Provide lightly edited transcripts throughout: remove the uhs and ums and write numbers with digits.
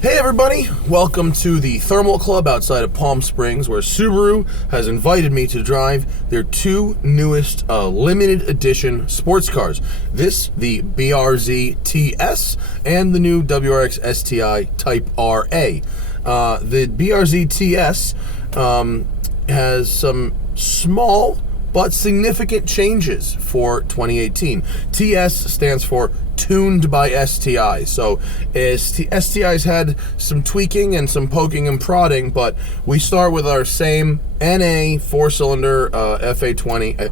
Hey everybody, welcome to the Thermal Club outside of Palm Springs, where Subaru has invited me to drive their two newest limited edition sports cars. This, the BRZ TS, and the new WRX STI Type RA. The BRZ TS has some small but significant changes for 2018. TS stands for tuned by STI. So STI's had some tweaking and some poking and prodding, but we start with our same NA 4-cylinder FA20 I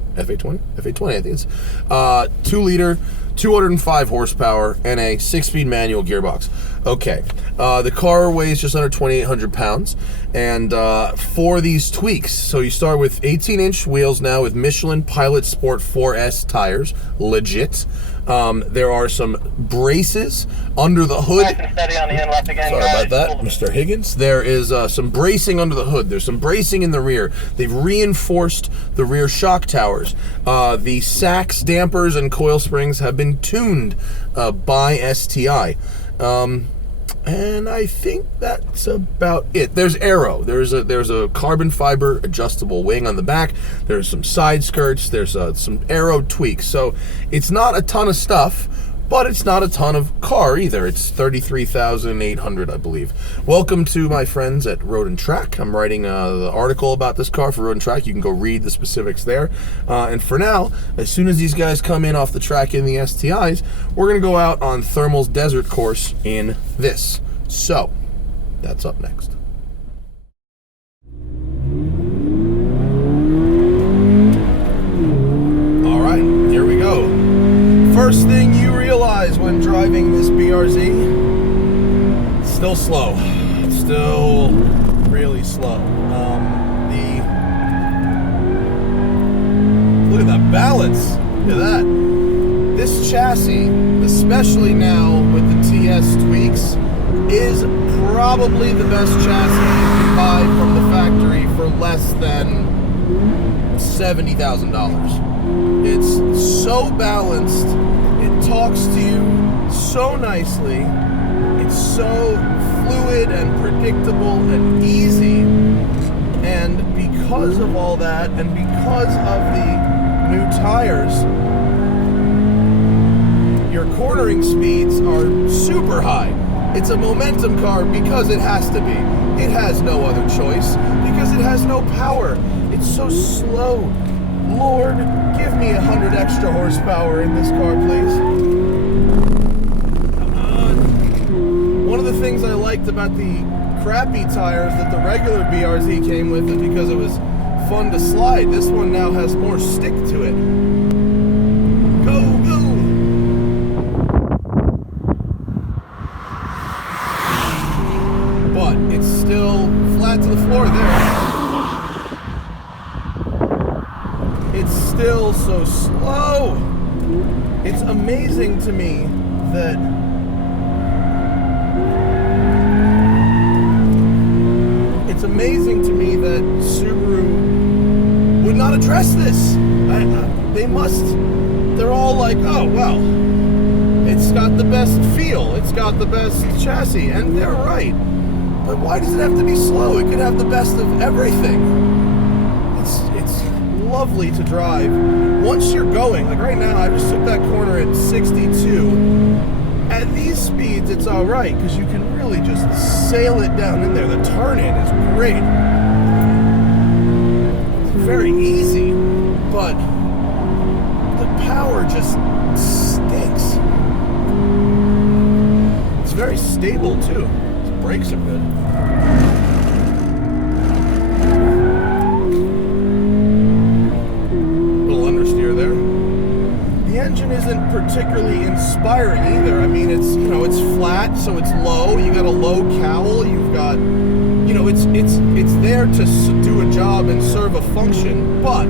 think it's 2-liter 205 horsepower NA 6-speed manual gearbox. Okay, the car weighs just under 2,800 pounds, and for these tweaks, so you start with 18-inch wheels now with Michelin Pilot Sport 4S tires, legit. There are some braces under the hood. Sorry about that, Mr. Higgins. There is some bracing under the hood. There's some bracing in the rear. They've reinforced the rear shock towers. The SACHS dampers and coil springs have been tuned by STI. And I think that's about it. There's aero. There's a carbon fiber adjustable wing on the back. There's some side skirts. There's some aero tweaks. So it's not a ton of stuff, but it's not a ton of car either. It's 33,800, I believe. Welcome to my friends at Road and Track. I'm writing the article about this car for Road and Track. You can go read the specifics there. And for now, as soon as these guys come in off the track in the STIs, we're going to go out on Thermal's desert course in this. So, that's up next. All right, here we go. First thing you realize when driving this BRZ, it's still slow. It's still really slow. Look at that balance. Look at that. This chassis, especially now with the TS tweaks, is probably the best chassis you can buy from the factory for less than $70,000. It's so balanced. It talks to you so nicely. It's so fluid and predictable and easy. And because of all that, and because of the new tires, your cornering speeds are super high. It's a momentum car because it has to be. It has no other choice because it has no power. It's so slow. Lord, give me 100 extra horsepower in this car, please. Come on. One of the things I liked about the crappy tires that the regular BRZ came with is because it was fun to slide. This one now has more stick to it. Go, go! But it's still flat to the floor there. It's still so slow. It's amazing to me that Subaru would not address this. They must. They're all like, oh, well, it's got the best feel. It's got the best chassis. And they're right. But why does it have to be slow? It could have the best of everything. It's lovely to drive. Once you're going, like right now, I just took that corner at 62. At these speeds, it's all right because you can really just sail it down in there. The turn-in is great. It's very easy, but the power just stinks. It's very stable, too. His brakes are good. The engine isn't particularly inspiring either. I mean, it's flat, so it's low. You got a low cowl. You've got, it's there to do a job and serve a function, but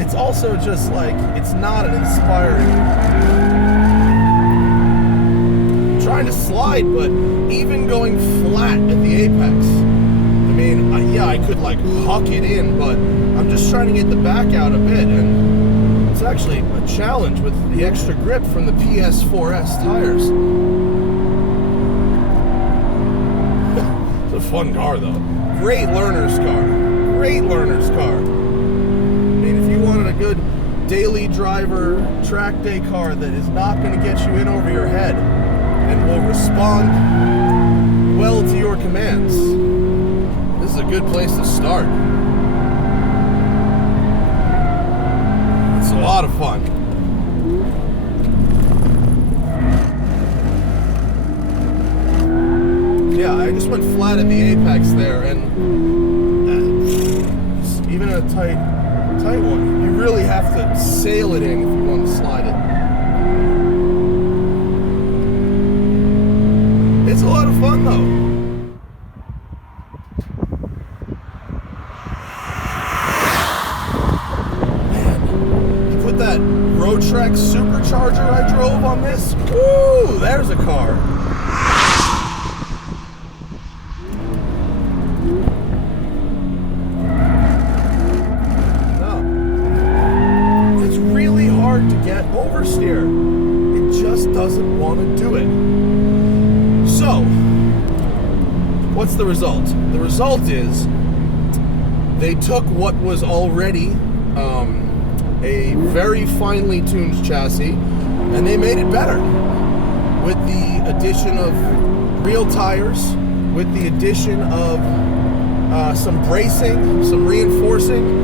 it's also just like, it's not an inspiring. Trying to slide, but even going flat at the apex, I mean, yeah, I could like huck it in, but I'm just trying to get the back out a bit, and it's actually a challenge with the extra grip from the PS4S tires. It's a fun car though. Great learner's car. Great learner's car. I mean, if you wanted a good daily driver track day car that is not going to get you in over your head and will respond well to your commands, this is a good place to start. It's a lot of fun. Yeah, I just went flat at the apex there, and even a tight one, you really have to sail it in if you want to slide it. It's a lot of fun though. Man, you put that Roadtrek supercharger I drove on this, woo, there's a car. To get oversteer, it just doesn't want to do it. So what's the result? The result is they took what was already a very finely tuned chassis and they made it better with the addition of real tires, with the addition of some bracing, some reinforcing.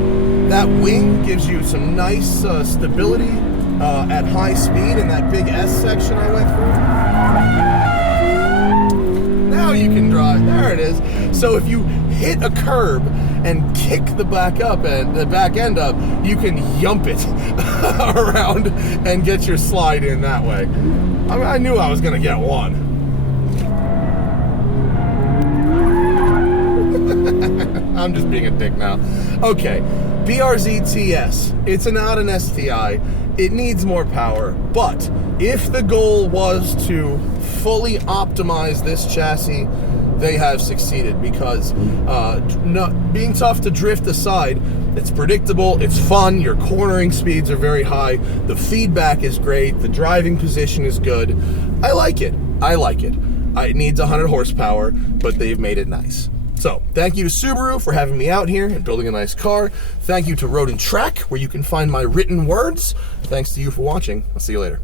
That wing gives you some nice stability at high speed in that big S section I went through. Now you can drive. There it is. So if you hit a curb and kick the back end up, you can yump it around and get your slide in that way. I mean, I knew I was gonna get one. I'm just being a dick now. Okay. BRZ TS, it's not an STI, it needs more power, but if the goal was to fully optimize this chassis, they have succeeded because being tough to drift aside, it's predictable, it's fun, your cornering speeds are very high, the feedback is great, the driving position is good. I like it. It needs 100 horsepower, but they've made it nice. So, thank you to Subaru for having me out here and building a nice car. Thank you to Road and Track, where you can find my written words. Thanks to you for watching. I'll see you later.